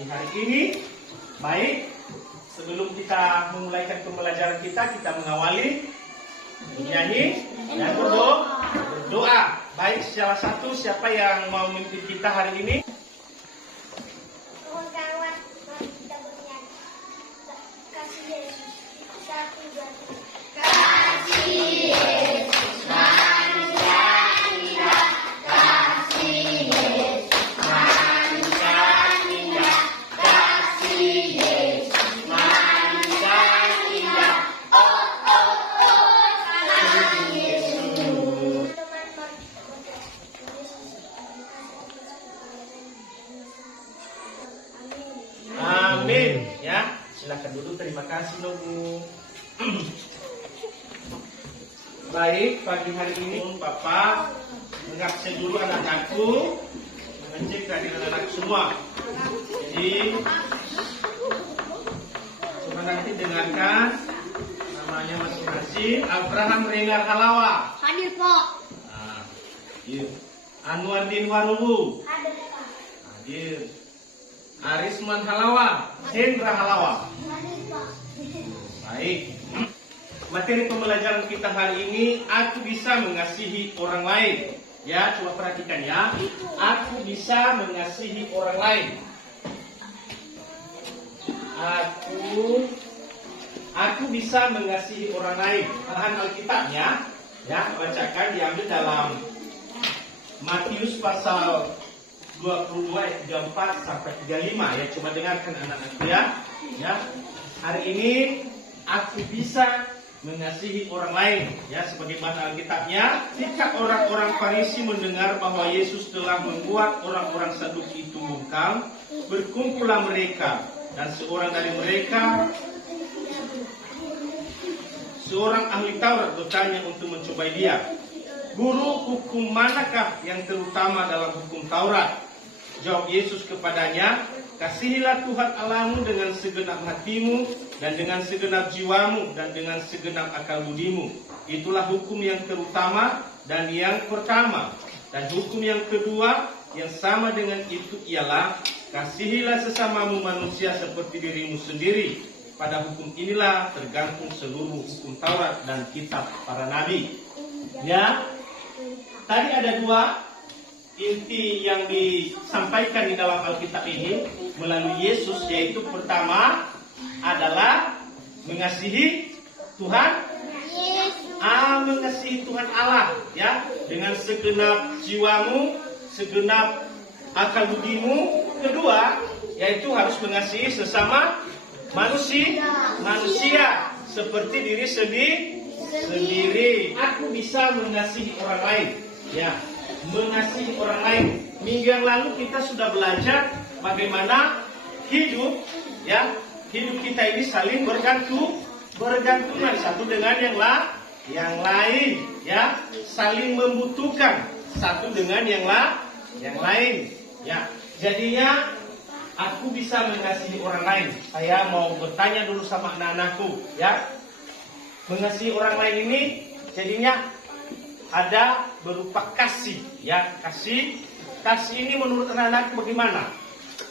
pagi hari ini. Baik, sebelum kita memulaikan pembelajaran kita mengawali menyanyi dan berdoa. Baik, salah satu siapa yang mau memimpin kita hari ini? Amin. Ya, silakan duduk. Terima kasih, Bu. Baik, pagi hari ini Bapak mengabsen dulu anak-anakku, mengecek kehadiran anak semua. Jadi coba nanti dengarkan namanya masing-masing. Abraham Rengar Halawa. Hadir, Pak. Nah, iya. Anwardin Warubu. Hadir, Pak. Hadir. Arisman Halawa, Hendra Halawa. Hadir, Pak. Baik. Materi pembelajaran kita hari ini, aku bisa mengasihi orang lain. Ya, coba perhatikan ya. Aku bisa mengasihi orang lain. Aku bisa mengasihi orang lain. Bahan Alkitabnya, ya, bacakan diambil dalam Matius pasal 22 ayat 34 sampai 35 ya. Coba dengarkan anak-anakku ya. Ya. Hari ini aku bisa mengasihi orang lain ya, sebagaimana Alkitabnya. Ketika orang-orang Farisi mendengar bahwa Yesus telah membuat orang-orang Saduki itu bungkam, berkumpullah mereka, dan seorang dari mereka, seorang ahli Taurat, bertanya untuk mencobai dia, "Guru, hukum manakah yang terutama dalam hukum Taurat?" Jawab Yesus kepadanya, "Kasihilah Tuhan Allahmu dengan segenap hatimu, dan dengan segenap jiwamu, dan dengan segenap akal budimu. Itulah hukum yang terutama dan yang pertama. Dan hukum yang kedua yang sama dengan itu ialah, kasihilah sesamamu manusia seperti dirimu sendiri. Pada hukum inilah tergantung seluruh hukum Taurat dan kitab para nabi." Ya, tadi ada dua inti yang disampaikan di dalam Alkitab ini melalui Yesus, yaitu pertama adalah mengasihi Tuhan, mengasihi Tuhan Allah ya, dengan segenap jiwamu, segenap akal budimu. Kedua, yaitu harus mengasihi sesama manusia seperti diri sendiri. Aku bisa mengasihi orang lain ya, mengasihi orang lain. Minggu yang lalu kita sudah belajar bagaimana hidup ya, hidup kita ini saling bergantungan satu dengan yang lain ya, saling membutuhkan satu dengan yang lain ya. Jadinya aku bisa mengasihi orang lain. Saya mau bertanya dulu sama anak-anakku ya, mengasihi orang lain ini jadinya ada berupa kasih ya. Kasih ini menurut anak-anak bagaimana?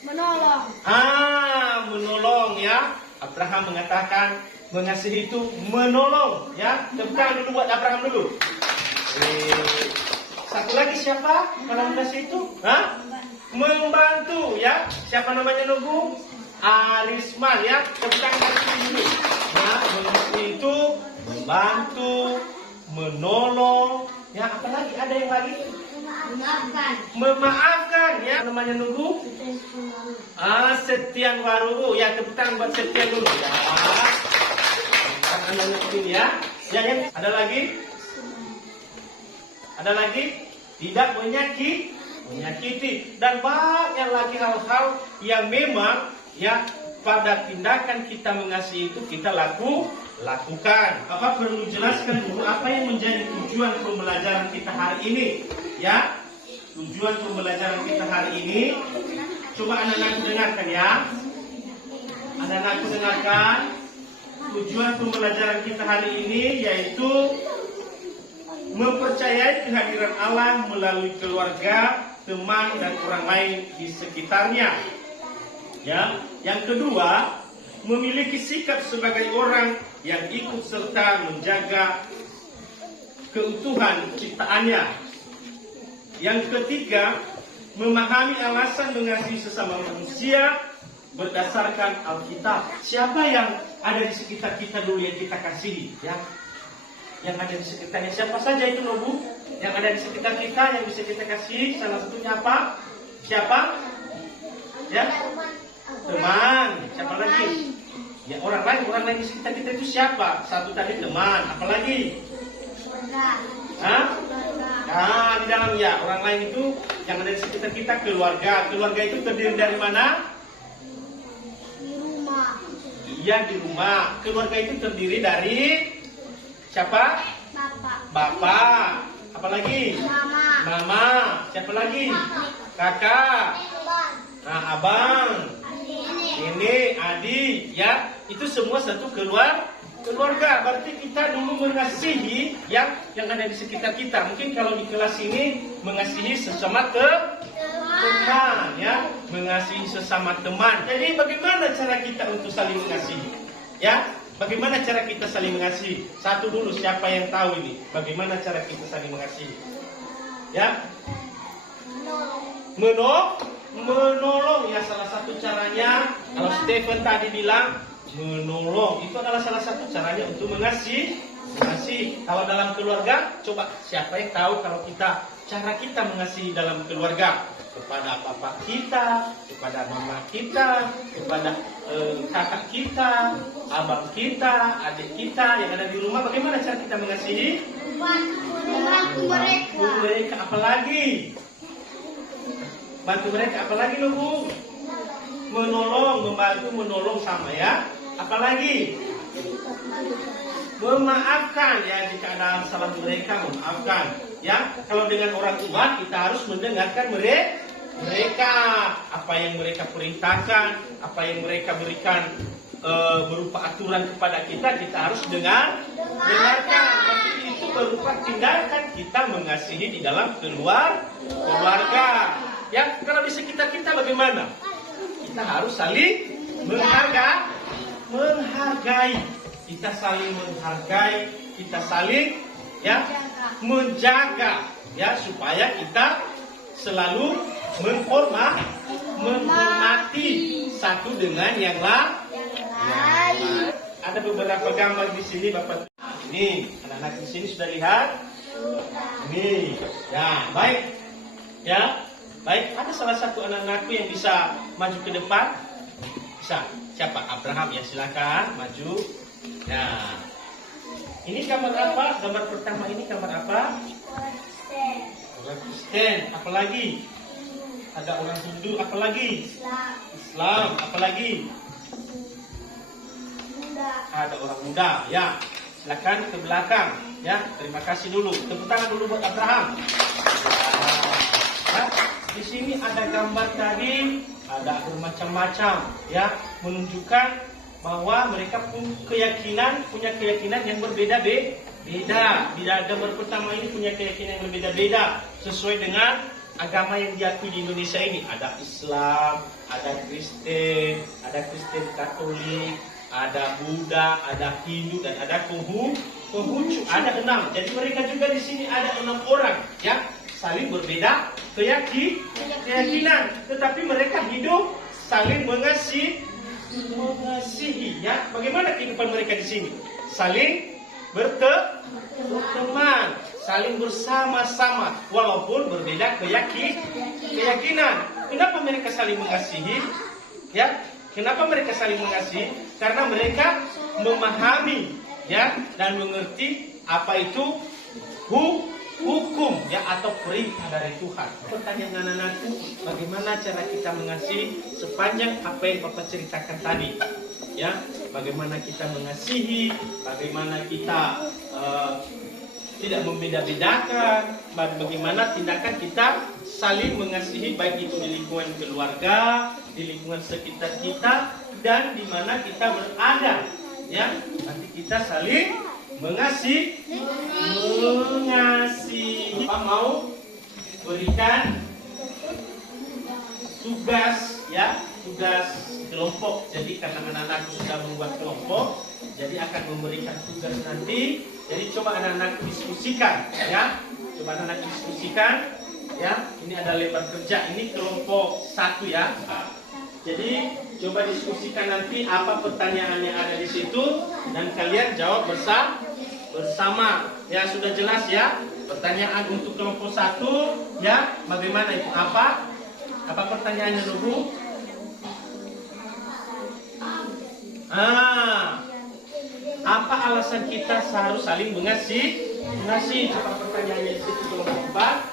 Menolong. Menolong ya. Abraham mengatakan mengasihi itu menolong ya. Tepuk tangan dulu buat Abraham dulu. Satu lagi siapa kalau mengasihi itu? Membantu ya. Siapa namanya nunggu? Arisman ya. Tepuk tangan dulu. Nah, mengasihi itu membantu, menolong ya. Apa lagi? Ada yang lagi? Memaafkan ya. Namanya nunggu? Setian Warubu ya. Tepuk tangan buat Setian dulu ya. Anda ini ya. Ya, ada lagi? Ada lagi? Tidak menyakiti, dan banyak lagi hal-hal yang memang ya pada tindakan kita mengasihi itu kita lakukan. Bapak perlu jelaskan dulu apa yang menjadi tujuan pembelajaran kita hari ini ya. Tujuan pembelajaran kita hari ini, coba anak-anakku dengarkan ya. Anak-anakku dengarkan. Tujuan pembelajaran kita hari ini yaitu mempercayai kehadiran Allah melalui keluarga, teman, dan orang lain di sekitarnya. Ya, yang kedua, memiliki sikap sebagai orang yang ikut serta menjaga keutuhan ciptaannya. Yang ketiga, memahami alasan mengasihi sesama manusia berdasarkan Alkitab. Siapa yang ada di sekitar kita dulu yang kita kasihi, ya? Yang ada di sekitarnya siapa saja itu, loh Bu? Yang ada di sekitar kita yang bisa kita kasihi, salah satunya apa? Siapa? Ya? Teman. Siapa lagi? Ya, orang lain di sekitar kita itu siapa? Satu tadi teman, apalagi? Hah? Nah, di dalam ya orang lain itu yang ada di sekitar kita keluarga. Keluarga itu terdiri dari mana? Di rumah. Iya, di rumah. Keluarga itu terdiri dari siapa? Bapak. Bapak. Apalagi? Mama. Mama. Siapa lagi? Kakak. Nah, abang. Ini adik, ya. Itu semua satu keluarga. Berarti kita dulu mengasihi yang ada di sekitar kita. Mungkin kalau di kelas ini mengasihi sesama teman, ya, mengasihi sesama teman. Jadi bagaimana cara kita untuk saling mengasihi? Ya, bagaimana cara kita saling mengasihi? Satu dulu, siapa yang tahu ini? Bagaimana cara kita saling mengasihi? Ya, menolong ya, salah satu caranya. Kalau Stephen tadi bilang menolong, itu adalah salah satu caranya untuk mengasihi. Kalau dalam keluarga, coba siapa yang tahu kalau cara kita mengasihi dalam keluarga? Kepada papa kita, kepada mama kita, kepada kakak kita, abang kita, adik kita yang ada di rumah. Bagaimana cara kita mengasihi? Membantu mereka. Apalagi? Bantu mereka, apalagi loh Bu? Menolong sama, ya. Apalagi? Memaafkan, ya, jika ada salah mereka, memaafkan. Ya, kalau dengan orang tua kita harus mendengarkan mereka, apa yang mereka perintahkan, apa yang mereka berikan berupa aturan kepada kita harus dengarkan. Tapi itu berupa tindakan kita mengasihi di dalam keluarga. Ya, kalau di sekitar kita bagaimana? Kita harus saling menghargai. Kita saling menghargai, kita saling, ya, menjaga, ya, supaya kita selalu menghormati satu dengan yang lain. Ada beberapa gambar di sini, Bapak. Ini anak-anak di sini sudah lihat? Ini, ya, baik, ya. Baik, ada salah satu anak-anakku yang bisa maju ke depan? Bisa. Siapa? Abraham, ya, silakan maju. Nah, ini gambar apa? Gambar pertama ini gambar apa? Orang Kristen. Apalagi? Ada orang Hindu. Apalagi? Islam. Apalagi? Ada orang muda. Ya, silakan ke belakang. Ya, terima kasih dulu. Tepuk tangan dulu buat Abraham. Nah, di sini ada gambar tadi, ada bermacam-macam, ya, menunjukkan bahwa mereka punya keyakinan yang berbeda-beda. Di gambar pertama ini punya keyakinan yang berbeda-beda sesuai dengan agama yang diakui di Indonesia ini. Ada Islam, ada Kristen Katolik, ada Buddha, ada Hindu, dan ada Konghucu. Ada 6. Jadi mereka juga di sini ada 6 orang, ya, saling berbeda keyakinan, tetapi mereka hidup saling mengasihi, ya. Bagaimana kehidupan mereka di sini? Saling berteman, saling bersama-sama, walaupun berbeda keyakinan. Kenapa mereka saling mengasihi? Ya, kenapa mereka saling mengasihi? Karena mereka memahami, ya, dan mengerti apa itu hukum, ya, atau perintah dari Tuhan. Pertanyaan anak-anakku, bagaimana cara kita mengasihi sepanjang apa yang Bapak ceritakan tadi? Ya, bagaimana kita mengasihi, bagaimana kita tidak membeda-bedakan, bagaimana tindakan kita saling mengasihi, baik itu di lingkungan keluarga, di lingkungan sekitar kita, dan di mana kita berada. Ya, nanti kita saling mengasihi. Bapak mau berikan tugas, ya, tugas kelompok. Jadi karena anak-anakku sudah membuat kelompok, jadi akan memberikan tugas nanti. Jadi coba anak-anak diskusikan, ya. Coba anak-anak diskusikan, ya. Ini ada lembar kerja. Ini kelompok 1 ya. Jadi coba diskusikan nanti apa pertanyaan yang ada di situ dan kalian jawab bersama. Ya sudah jelas ya. Pertanyaan untuk kelompok 1 ya. Bagaimana itu? Apa pertanyaannya dulu? Apa alasan kita harus saling mengasihi? Coba pertanyaannya di situ kelompok 4.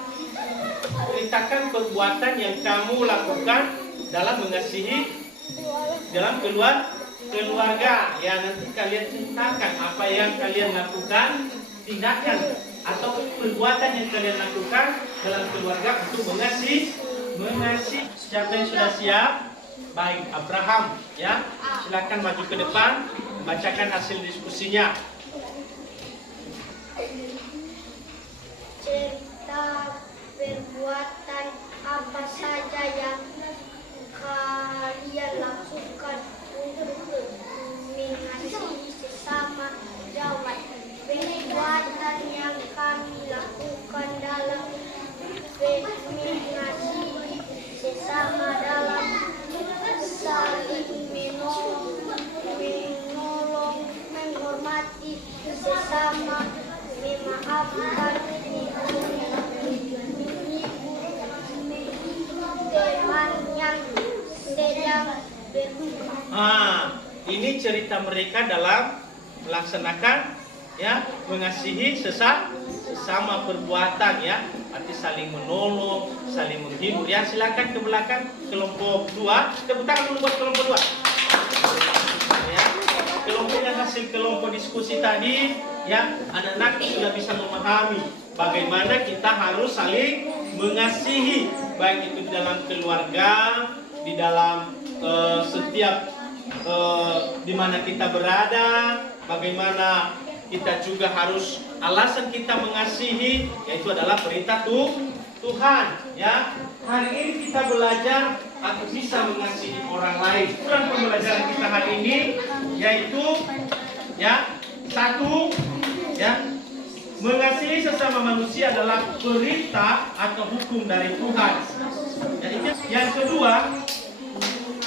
Ceritakan perbuatan yang kamu lakukan dalam mengasihi dalam keluarga. Ya, nanti kalian ceritakan apa yang kalian lakukan, tindakan atau perbuatan yang kalian lakukan dalam keluarga untuk mengasihi. Siapa yang sudah siap? Baik, Abraham, ya. Silakan maju ke depan, bacakan hasil diskusinya. Cerita perbuatan apa saja yang kalian lakukan untuk mengasihi sesama. Jawab. Perbuatan yang kami lakukan dalam mengasihi sesama dalam saling menolong, menghormati sesama, memaafkan teman yang sedang berduka. Ini cerita mereka dalam melaksanakan ya mengasihi sesama perbuatan ya, arti saling menolong, saling menghibur ya. Silakan ke belakang kelompok 2. Tepuk tangan dulu buat kelompok 2. Ya, kelompok yang hasil kelompok diskusi tadi ya, anak-anak sudah bisa memahami bagaimana kita harus saling mengasihi, baik itu di dalam keluarga, di dalam setiap di mana kita berada, bagaimana kita juga harus alasan kita mengasihi, yaitu adalah perintah Tuhan ya. Hari ini kita belajar agar bisa mengasihi orang lain. Tujuan pembelajaran kita hari ini yaitu ya 1 ya, mengasihi sesama manusia adalah perintah atau hukum dari Tuhan. Jadi yang kedua,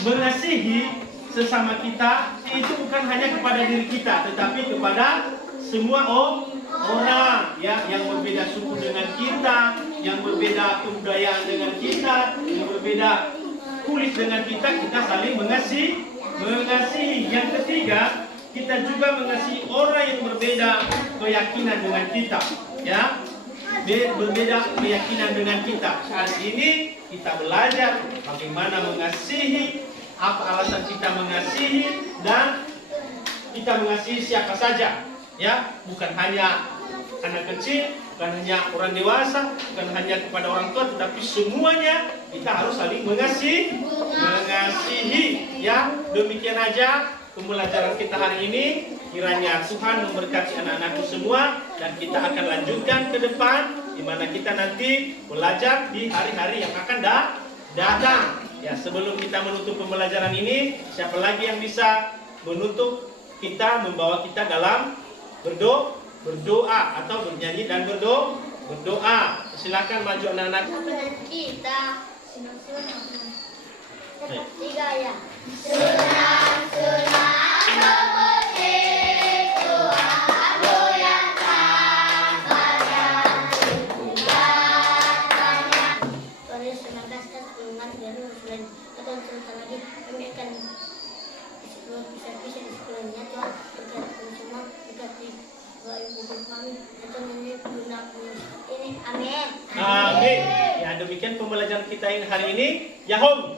mengasihi sesama kita itu bukan hanya kepada diri kita, tetapi kepada semua orang ya, yang berbeda suku dengan kita, yang berbeda kebudayaan dengan kita, yang berbeda kulit dengan kita saling mengasihi. Yang ketiga, kita juga mengasihi orang yang berbeda keyakinan dengan kita ya, berbeda keyakinan dengan kita. Hari ini kita belajar bagaimana mengasihi, apa alasan kita mengasihi, dan kita mengasihi siapa saja ya, bukan hanya anak kecil, bukan hanya orang dewasa, bukan hanya kepada orang tua, tetapi semuanya kita harus saling mengasihi ya. Demikian aja pembelajaran kita hari ini. Kiranya Tuhan memberkati anak-anakku semua, dan kita akan lanjutkan ke depan, di mana kita nanti belajar di hari-hari yang akan datang. Ya, sebelum kita menutup pembelajaran ini, siapa lagi yang bisa menutup kita, membawa kita dalam berdoa atau bernyanyi dan berdoa. Silakan maju anak-anak. Kita tiga ya. Amin. Ya, demikian pembelajaran kita hari ini. Yahoo.